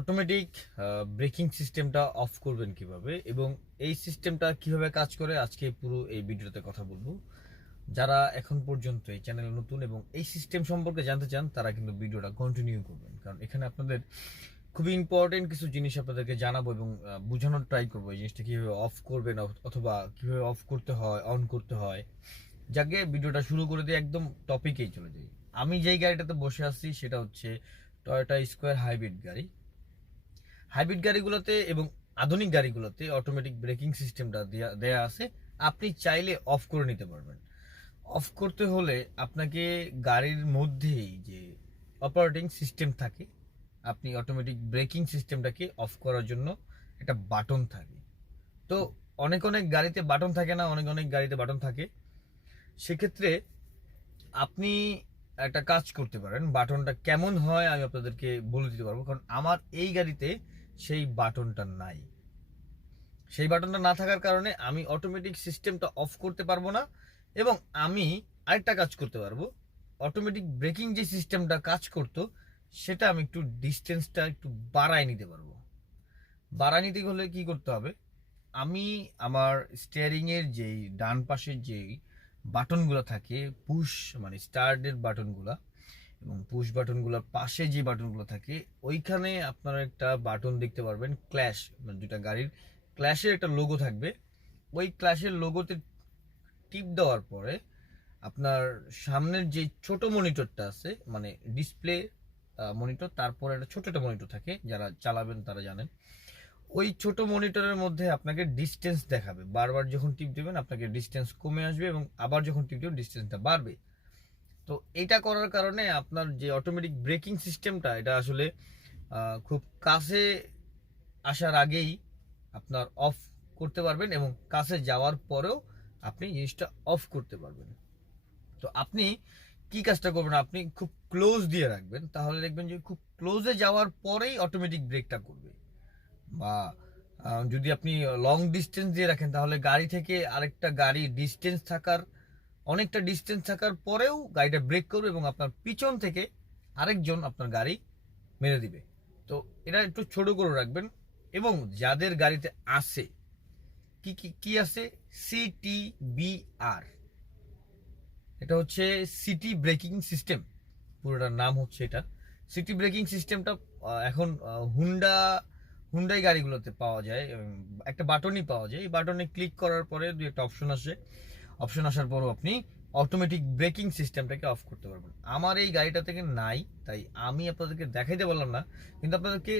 Automatic breaking সিস্টেমটা of করবেন কিভাবে এবং এই সিস্টেমটা কিভাবে কাজ করে আজকে পুরো এই ভিডিওতে কথা বলবো। যারা এখন পর্যন্ত এই চ্যানেলে নতুন এবং এই সিস্টেম সম্পর্কে জানতে চান তারা কিন্তু ভিডিওটা কন্টিনিউ করবেন, কারণ এখানে আপনাদের খুবই ইম্পর্টেন্ট কিছু জিনিস আপনাদেরকে জানাবো এবং বোঝানোর ট্রাই করবো এই জিনিসটা কিভাবে অফ করবেন অথবা কিভাবে অফ করতে হয়, অন করতে হয়। যাকে ভিডিওটা শুরু করে দিয়ে একদম টপিকেই চলে যাই। আমি যেই গাড়িটাতে বসে আছি সেটা হচ্ছে টয়োটা স্কোয়ার হাইব্রিড গাড়ি। হাইব্রিড গাড়িগুলোতে এবং আধুনিক গাড়িগুলোতে অটোমেটিক ব্রেকিং সিস্টেমটা দেয়া আছে। আপনি চাইলে অফ করে নিতে পারবেন। অফ করতে হলে আপনাকে গাড়ির মধ্যেই যে অপারেটিং সিস্টেম থাকে, আপনি অটোমেটিক ব্রেকিং সিস্টেমটাকে অফ করার জন্য একটা বাটন থাকে। তো অনেক অনেক গাড়িতে বাটন থাকে না, অনেক অনেক গাড়িতে বাটন থাকে। সেক্ষেত্রে আপনি একটা কাজ করতে পারেন, বাটনটা কেমন হয় আমি আপনাদেরকে বলে দিতে পারবো, কারণ আমার এই গাড়িতে সেই বাটনটা নাই। সেই বাটনটা না থাকার কারণে আমি অটোমেটিক সিস্টেমটা অফ করতে পারবো না এবং আমি আরেকটা কাজ করতে পারবো। অটোমেটিক ব্রেকিং যে সিস্টেমটা কাজ করতো সেটা আমি একটু ডিস্টেন্সটা একটু বাড়ায় নিতে পারবো। বাড়ায় নিতে হলে কি করতে হবে, আমি আমার স্টিয়ারিং এর যেই ডান পাশের যেই বাটনগুলো থাকে, পুশ মানে স্টার্টের বাটনগুলো এবং পুশ বাটনগুলোর পাশে যে বাটনগুলো থাকে, ওইখানে আপনারা একটা বাটন দেখতে পারবেন ক্ল্যাশ, মানে দুটা গাড়ির ক্ল্যাশের একটা লোগো থাকবে। ওই ক্ল্যাশের লোগোতে টিপ দেওয়ার পরে আপনার সামনের যে ছোট মনিটরটা আছে, মানে ডিসপ্লে মনিটর, তারপরে একটা ছোট একটা মনিটর থাকে, যারা চালাবেন তারা জানেন। ওই ছোট মনিটরের মধ্যে আপনাকে ডিস্টেন্স দেখাবে। বারবার যখন টিপ দেবেন আপনাকে ডিস্টেন্স কমে আসবে এবং আবার যখন টিপ দেবেন ডিস্টেন্সটা বাড়বে। তো এটা করার কারণে আপনার যে অটোমেটিক ব্রেকিং সিস্টেমটা, এটা আসলে খুব কাছে আসার আগেই আপনার অফ করতে পারবেন এবং কাছে যাওয়ার পরেও আপনি জিনিসটা অফ করতে পারবেন। তো আপনি কি কাজটা করবেন, আপনি খুব ক্লোজ দিয়ে রাখবেন, তাহলে দেখবেন যে খুব ক্লোজে যাওয়ার পরেই অটোমেটিক ব্রেকটা করবে। বা যদি আপনি লং ডিস্টেন্স দিয়ে রাখেন তাহলে গাড়ি থেকে আরেকটা গাড়ি ডিস্টেন্স থাকার অনেকটা ডিস্টেন্স থাকার পরেও গাড়িটা ব্রেক করবে এবং আপনার পিছন থেকে আরেকজন আপনার গাড়ি মেরে দিবে। তো এটা একটু ছোট করে রাখবেন। এবং যাদের গাড়িতে আছে কি কি কি আছে, CTBR, এটা হচ্ছে সিটি ব্রেকিং সিস্টেম, পুরোটার নাম হচ্ছে এটা। সিটি ব্রেকিং সিস্টেমটা এখন হুন্ডাই গাড়িগুলোতে পাওয়া যায়। একটা বাটনই পাওয়া যায়, এই বাটনে ক্লিক করার পরে দুই একটা অপশন আসে। অপশন আসার পরও আপনি অটোমেটিক ব্রেকিং সিস্টেমটাকে অফ করতে পারবেন। আমার এই গাড়িটা থেকে নাই, তাই আমি আপনাদেরকে দেখাইতে পারলাম না, কিন্তু আপনাদেরকে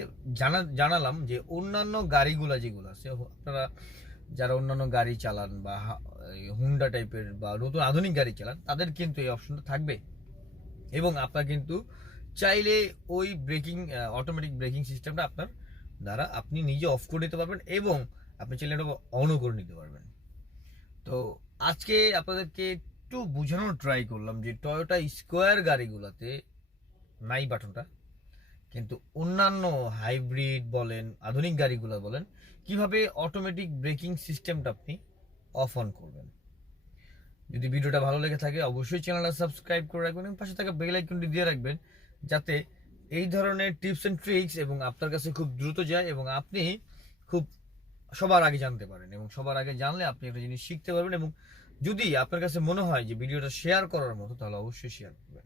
জানালাম যে অন্যান্য গাড়িগুলো যেগুলো আছে, আপনারা যারা অন্যান্য গাড়ি চালান বা হুন্ডা টাইপের বা নতুন আধুনিক গাড়ি চালান, তাদের কিন্তু এই অপশনটা থাকবে এবং আপনার কিন্তু চাইলে ওই ব্রেকিং অটোমেটিক ব্রেকিং সিস্টেমটা আপনার দ্বারা আপনি নিজে অফ করে নিতে পারবেন এবং আপনি চাইলে এটা অনও করে নিতে পারবেন। তো আজকে আপনাদেরকে একটু বোঝানোর ট্রাই করলাম যে টয়োটা স্কোয়ার গাড়িগুলোতে নাই বাটনটা, কিন্তু অন্যান্য হাইব্রিড বলেন, আধুনিক গাড়িগুলো বলেন, কিভাবে অটোমেটিক ব্রেকিং সিস্টেমটা আপনি অফ অন করবেন। যদি ভিডিওটা ভালো লেগে থাকে অবশ্যই চ্যানেলটা সাবস্ক্রাইব করে রাখবেন এবং পাশে থাকা বেল আইকনটি দিয়ে রাখবেন, যাতে এই ধরনের টিপস এন্ড ট্রিক্স এবং আপনার কাছে খুব দ্রুত যায় এবং আপনি খুব সবার আগে জানতে পারেন। এবং সবার আগে জানলে আপনি একটা জিনিস শিখতে পারবেন এবং যদি আপনার কাছে মনে হয় যে ভিডিওটা শেয়ার করার মতো, তাহলে অবশ্যই শেয়ার করবেন।